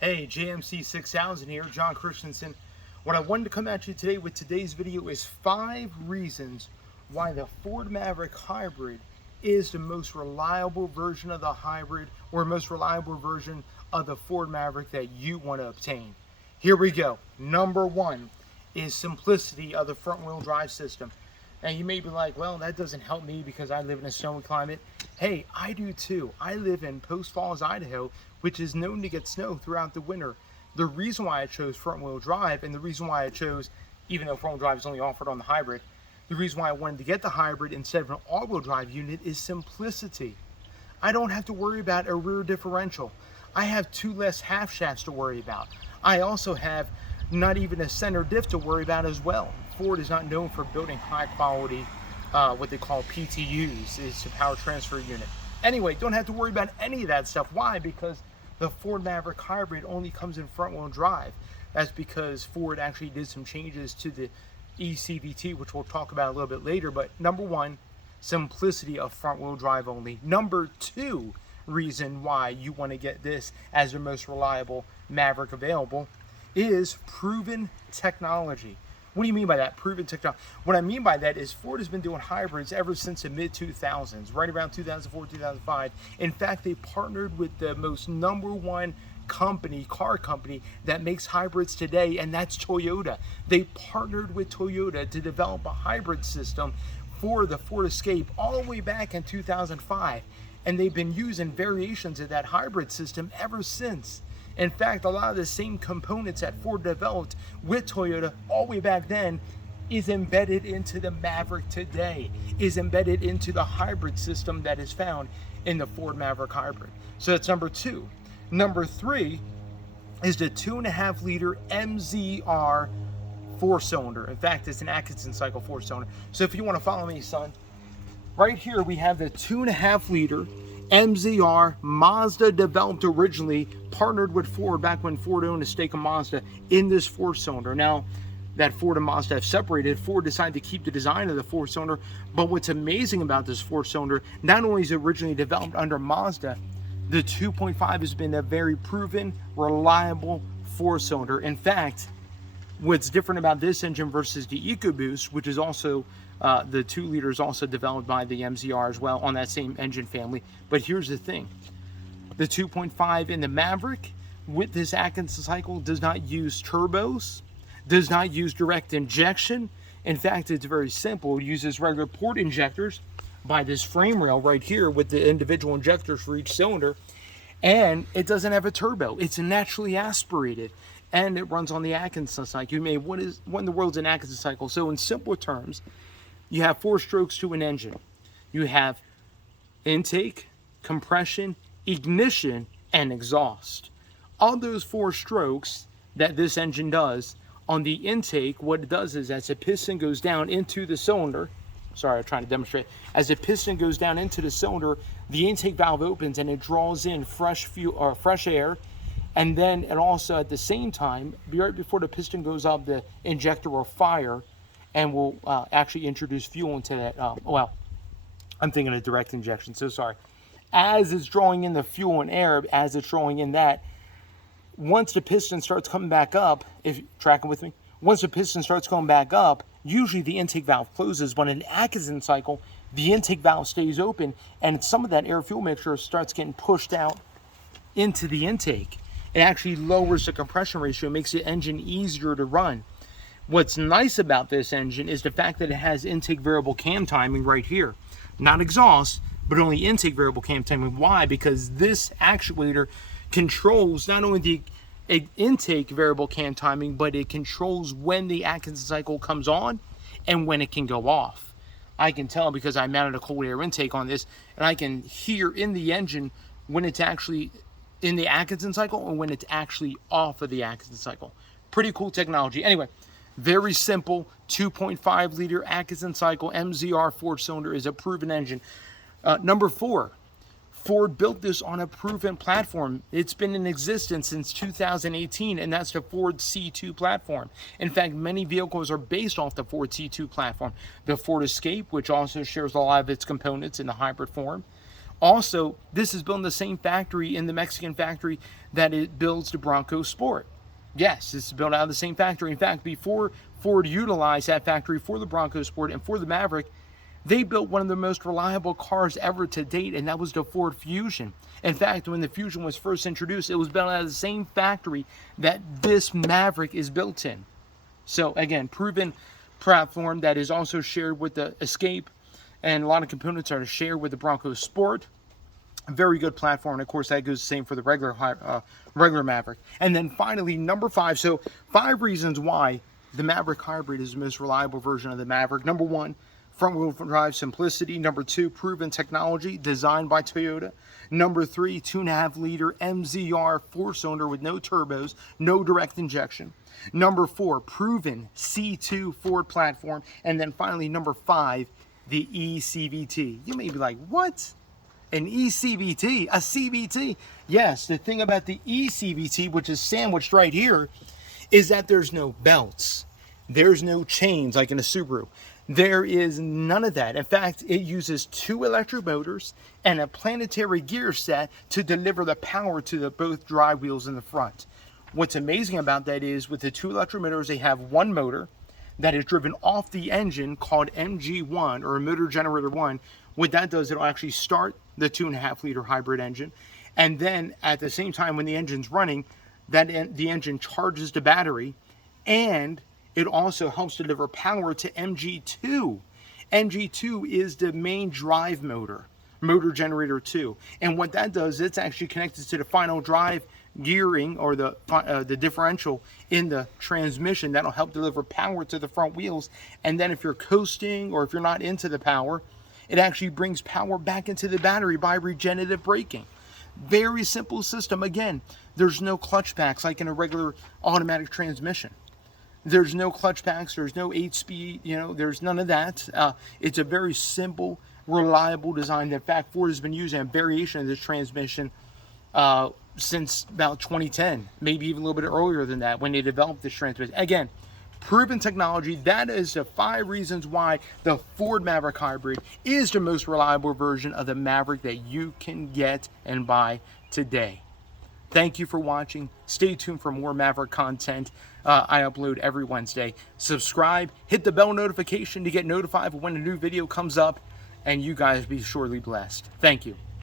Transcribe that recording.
Hey, JMC 6000 here, John Christensen. What I wanted to come at you today with today's video is 5 reasons why the Ford Maverick Hybrid is the most reliable version of the hybrid, or most reliable version of the Ford Maverick that you want to obtain. Here we go. Number 1 is simplicity of the front wheel drive system. And you may be like, well, that doesn't help me because I live in a snowy climate. Hey, I do too. I live in Post Falls, Idaho, which is known to get snow throughout the winter. The reason why I chose front wheel drive, and the reason why I chose, even though front wheel drive is only offered on the hybrid, the reason why I wanted to get the hybrid instead of an all-wheel drive unit is simplicity. I don't have to worry about a rear differential. I have 2 less half shafts to worry about. I also have not even a center diff to worry about as well. Ford is not known for building high quality, what they call PTUs, is a power transfer unit. Anyway, don't have to worry about any of that stuff. Why? Because the Ford Maverick Hybrid only comes in front wheel drive. That's because Ford actually did some changes to the ECVT, which we'll talk about a little bit later. But number 1, simplicity of front wheel drive only. Number 2 reason why you want to get this as the most reliable Maverick available is proven technology. What do you mean by that? Proven technology. What I mean by that is Ford has been doing hybrids ever since the mid-2000s, right around 2004, 2005. In fact, they partnered with the most #1 company, car company that makes hybrids today, and that's Toyota. They partnered with Toyota to develop a hybrid system for the Ford Escape all the way back in 2005. And they've been using variations of that hybrid system ever since. In fact, a lot of the same components that Ford developed with Toyota all the way back then is embedded into the Maverick today, is embedded into the hybrid system that is found in the Ford Maverick Hybrid. So that's number 2. Number 3 is the 2.5 liter MZR 4-cylinder. In fact, it's an Atkinson cycle 4-cylinder. So if you want to follow me, son, right here we have the 2.5 liter MZR. Mazda developed originally, partnered with Ford back when Ford owned a stake of Mazda in this 4-cylinder. Now that Ford and Mazda have separated, Ford decided to keep the design of the 4-cylinder. But what's amazing about this 4-cylinder, not only is it originally developed under Mazda, the 2.5 has been a very proven, reliable 4-cylinder. In fact, what's different about this engine versus the EcoBoost, which is also the 2 liters also developed by the MZR as well on that same engine family. But here's the thing. The 2.5 in the Maverick with this Atkinson cycle does not use turbos, does not use direct injection. In fact, it's very simple. It uses regular port injectors by this frame rail right here with the individual injectors for each cylinder. And it doesn't have a turbo. It's naturally aspirated. And it runs on the Atkinson cycle. You may, what in the world is an Atkinson cycle? So in simple terms, you have 4 strokes to an engine. You have intake, compression, ignition, and exhaust. All those 4 strokes that this engine does, on the intake, what it does is as the piston goes down into the cylinder, sorry, I'm trying to demonstrate. As the piston goes down into the cylinder, the intake valve opens and it draws in fresh fuel or fresh air. And then it also at the same time, right before the piston goes up, the injector will fire and will actually introduce fuel into that. Well, I'm thinking of direct injection, so sorry. As it's drawing in the fuel and air, as it's drawing in that, once the piston starts coming back up, if you're tracking with me, once the piston starts going back up, usually the intake valve closes. When in an Atkinson cycle, the intake valve stays open and some of that air-fuel mixture starts getting pushed out into the intake. It actually lowers the compression ratio, makes the engine easier to run. What's nice about this engine is the fact that it has intake variable cam timing right here. Not exhaust, but only intake variable cam timing. Why? Because this actuator controls not only the intake variable cam timing, but it controls when the Atkinson cycle comes on and when it can go off. I can tell because I mounted a cold air intake on this, and I can hear in the engine when it's actually in the Atkinson cycle and when it's actually off of the Atkinson cycle. Pretty cool technology. Anyway, very simple 2.5 liter Atkinson cycle MZR 4-cylinder is a proven engine. Number 4, Ford built this on a proven platform. It's been in existence since 2018, and that's the Ford C2 platform. In fact, many vehicles are based off the Ford C2 platform. The Ford Escape, which also shares a lot of its components in the hybrid form, Also, this is built in the same factory, in the Mexican factory that it builds the Bronco Sport. Yes, this is built out of the same factory. In fact, before Ford utilized that factory for the Bronco Sport and for the Maverick, they built one of the most reliable cars ever to date, and that was the Ford Fusion. In fact, when the Fusion was first introduced, it was built out of the same factory that this Maverick is built in. So again, proven platform that is also shared with the Escape, and a lot of components are shared with the Bronco Sport. A very good platform, and of course that goes the same for the regular Maverick. And then finally, number 5. So 5 reasons why the Maverick Hybrid is the most reliable version of the Maverick. Number 1, front-wheel drive simplicity. Number 2, proven technology designed by Toyota. Number 3, 2.5-liter MZR 4-cylinder with no turbos, no direct injection. Number 4, proven C2 Ford platform. And then finally, number 5, the eCVT. You may be like, what? An eCVT? A CVT? Yes, the thing about the eCVT, which is sandwiched right here, is that there's no belts. There's no chains like in a Subaru. There is none of that. In fact, it uses 2 electric motors and a planetary gear set to deliver the power to the both drive wheels in the front. What's amazing about that is with the 2 electric motors, they have one motor that is driven off the engine called MG1, or motor generator 1. What that does, it'll actually start the 2.5-liter hybrid engine. And then at the same time when the engine's running, the engine charges the battery, and it also helps deliver power to MG2. MG2 is the main drive motor, motor generator 2. And what that does, it's actually connected to the final drive gearing, or the differential in the transmission. That'll help deliver power to the front wheels. And then if you're coasting or if you're not into the power, it actually brings power back into the battery by regenerative braking. Very simple system. Again, there's no clutch packs like in a regular automatic transmission. There's no clutch packs, there's no 8-speed, there's none of that. It's a very simple, reliable design. In fact, Ford has been using a variation of this transmission since about 2010, maybe even a little bit earlier than that, when they developed this transmission. Again, proven technology. That is the 5 reasons why the Ford Maverick Hybrid is the most reliable version of the Maverick that you can get and buy today. Thank you for watching. Stay tuned for more Maverick content. I upload every Wednesday. Subscribe, hit the bell notification to get notified when a new video comes up, and you guys be surely blessed. Thank you.